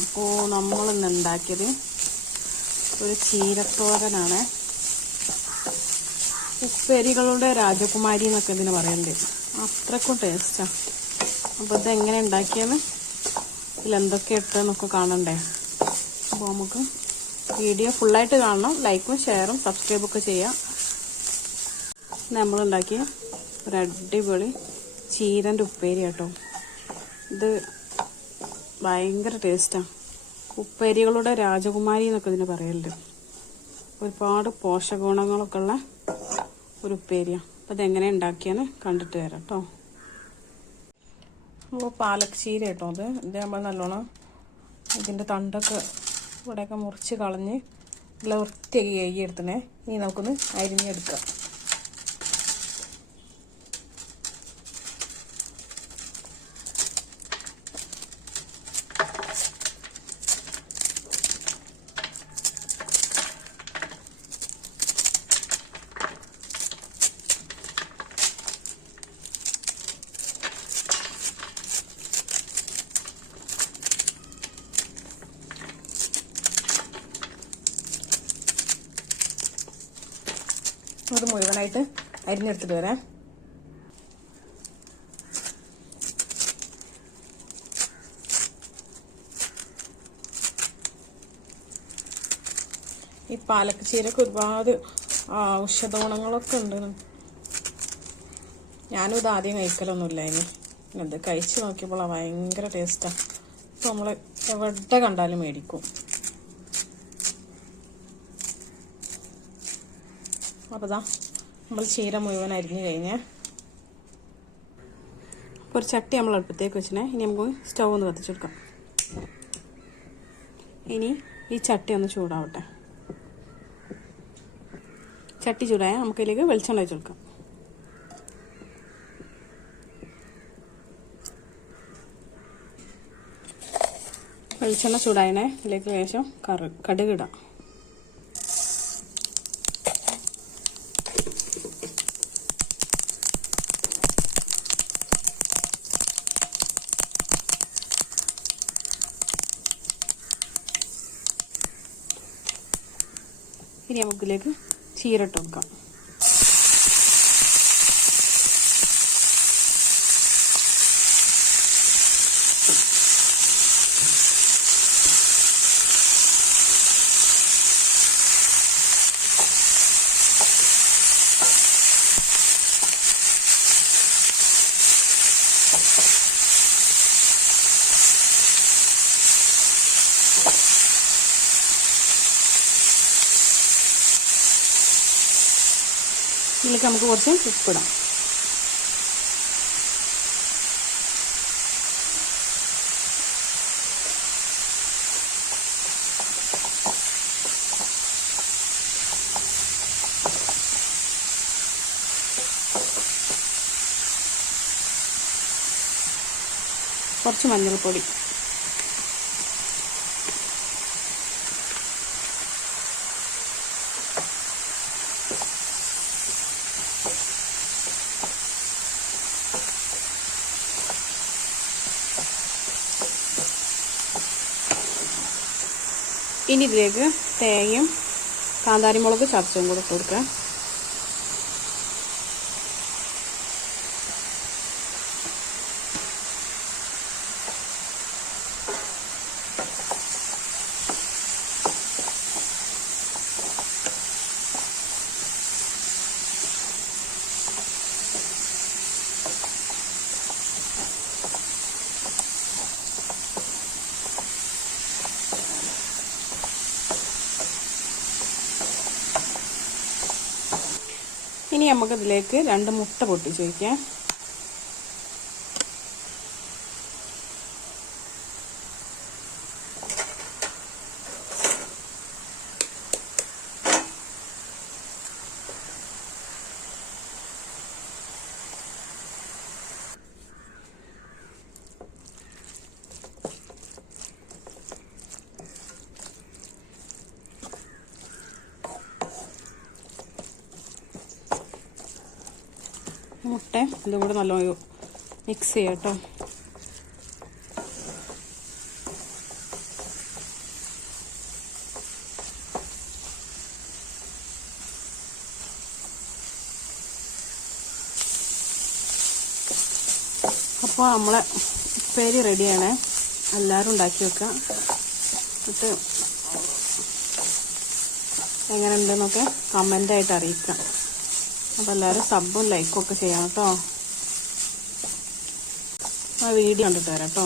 അപ്പോൾ നമ്മളിന്ന് ഉണ്ടാക്കിയത് ഒരു ചീരത്തോരനാണ്. ഉപ്പേരികളുടെ രാജകുമാരി എന്നൊക്കെ ഇതിന് പറയണ്ടേ. അത്രക്കും ടേസ്റ്റാണ് അപ്പോൾ ഇതെങ്ങനെ ഉണ്ടാക്കിയെന്ന് ഇതിലെന്തൊക്കെ ഇട്ടെന്നൊക്കെ കാണണ്ടേ? അപ്പോൾ നമുക്ക് വീഡിയോ ഫുള്ളായിട്ട് കാണണം. ലൈക്കും ഷെയറും സബ്സ്ക്രൈബൊക്കെ ചെയ്യാം. നമ്മളുണ്ടാക്കിയ ഒരു അടിപൊളി ചീരന്റെ ഉപ്പേരി കേട്ടോ ഇത് ഭയങ്കര ടേസ്റ്റാണ് ഉപ്പേരികളുടെ രാജകുമാരി എന്നൊക്കെ ഇതിന് പറയലുണ്ട്. ഒരുപാട് പോഷകഗുണങ്ങളൊക്കെ ഉള്ള ഒരു ഉപ്പേരിയാണ് അപ്പോൾ ഇതെങ്ങനെ ഉണ്ടാക്കിയെന്ന് കണ്ടിട്ട് തരാം കേട്ടോ അപ്പോൾ പാലക് ചീര കേട്ടോ അത്. ഇത് നല്ലോണം ഇതിന്റെ തണ്ടൊക്കെ ഇവിടെയൊക്കെ മുറിച്ച് കളഞ്ഞ് നല്ല വൃത്തിയാക്കി കഴുകി എടുത്തണേ ഇനി നമുക്കൊന്ന് അരിഞ്ഞെടുക്കാം. അത് മുഴുവനായിട്ട് അരിഞ്ഞെടുത്തിട്ട് വരാം. ഈ പാലക്ക് ചീരക്ക് ഒരുപാട് ഔഷധ ഗുണങ്ങളൊക്കെ ഉണ്ട്. ഞാനും ഇത് ആദ്യം കഴിക്കലൊന്നുമില്ല ഇനി. ഇത് കഴിച്ച് നോക്കിയപ്പോൾ ഭയങ്കര ടേസ്റ്റാണ് നമ്മൾ എവിടെ കണ്ടാലും മേടിക്കും. അപ്പോൾ ഇതാ നമ്മൾ ചീര മുഴുവൻ അരിഞ്ഞു കഴിഞ്ഞ്. ഒരു ചട്ടി നമ്മൾ അടുപ്പത്തേക്ക് വെച്ചിനെ. ഇനി നമുക്ക് സ്റ്റൗ ഒന്ന് കത്തിച്ചെടുക്കാം ഇനി ഈ ചട്ടി ഒന്ന് ചൂടാവട്ടെ. ചട്ടി ചൂടായ നമുക്കിതിലേക്ക് വെളിച്ചെണ്ണ വെച്ചെടുക്കാം വെളിച്ചെണ്ണ ചൂടായണേ ഇതിലേക്ക് ശേഷം കറി കടുക് ഇനി നമുക്കിലേക്ക് ചീരട്ട് കൊടുക്കാം ഇതിലേക്ക് നമുക്ക് കുറച്ച് ഉപ്പിടാം. കുറച്ച് മഞ്ഞൾപ്പൊടി. ഇനി ഇതിലേക്ക് തേങ്ങയും കാന്താരിമുളക് ചതച്ചും കൂടെ ഇട്ട് കൊടുക്കുക. ഇനി നമുക്ക് ഇതിലേക്ക് രണ്ട് മുട്ട പൊട്ടിച്ച് വയ്ക്കാം മുട്ടയും ഇതും കൂടെ നല്ല മിക്സ് ചെയ്യാം കേട്ടോ അപ്പോൾ നമ്മളെ പേര് റെഡിയാണ് എല്ലാവരും ഉണ്ടാക്കി വെക്കാം. എന്നിട്ട് എങ്ങനെയുണ്ടെന്നൊക്കെ കമന്റായിട്ട് അറിയിക്കാം. അപ്പോൾ എല്ലാവരും സബും ലൈക്കും ഒക്കെ ചെയ്യണം കേട്ടോ. ആ വീഡിയോ കണ്ടിട്ട് വരാം കേട്ടോ.